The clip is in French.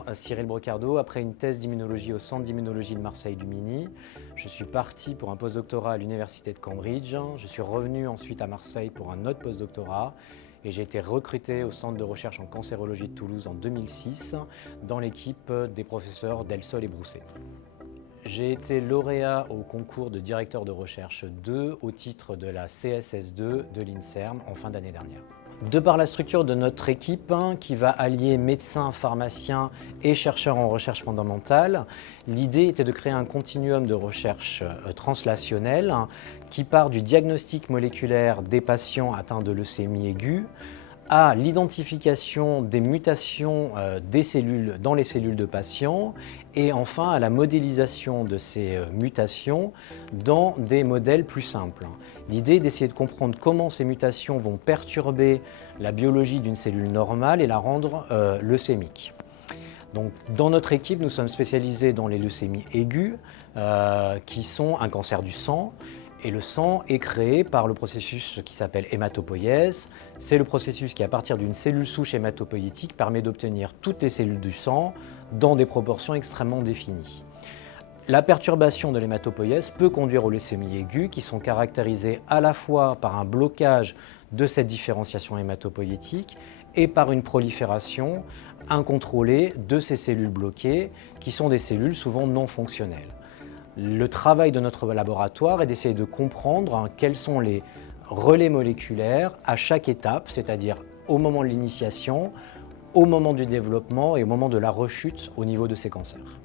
Bonjour, Cyril Brocardo. Après une thèse d'immunologie au Centre d'immunologie de Marseille-Lumini, je suis parti pour un postdoctorat à l'Université de Cambridge. Je suis revenu ensuite à Marseille pour un autre postdoctorat et j'ai été recruté au Centre de recherche en cancérologie de Toulouse en 2006 dans l'équipe des professeurs Delsol et Brousset. J'ai été lauréat au concours de directeur de recherche 2 au titre de la CSS2 de l'INSERM en fin d'année dernière. De par la structure de notre équipe qui va allier médecins, pharmaciens et chercheurs en recherche fondamentale, l'idée était de créer un continuum de recherche translationnelle qui part du diagnostic moléculaire des patients atteints de leucémie aiguë à l'identification des mutations des cellules dans les cellules de patients et enfin à la modélisation de ces mutations dans des modèles plus simples. L'idée est d'essayer de comprendre comment ces mutations vont perturber la biologie d'une cellule normale et la rendre leucémique. Donc, dans notre équipe, nous sommes spécialisés dans les leucémies aiguës qui sont un cancer du sang. Et le sang est créé par le processus qui s'appelle hématopoïèse. C'est le processus qui, à partir d'une cellule souche hématopoïétique, permet d'obtenir toutes les cellules du sang dans des proportions extrêmement définies. La perturbation de l'hématopoïèse peut conduire aux leucémies aiguës qui sont caractérisées à la fois par un blocage de cette différenciation hématopoïétique et par une prolifération incontrôlée de ces cellules bloquées qui sont des cellules souvent non fonctionnelles. Le travail de notre laboratoire est d'essayer de comprendre quels sont les relais moléculaires à chaque étape, c'est-à-dire au moment de l'initiation, au moment du développement et au moment de la rechute au niveau de ces cancers.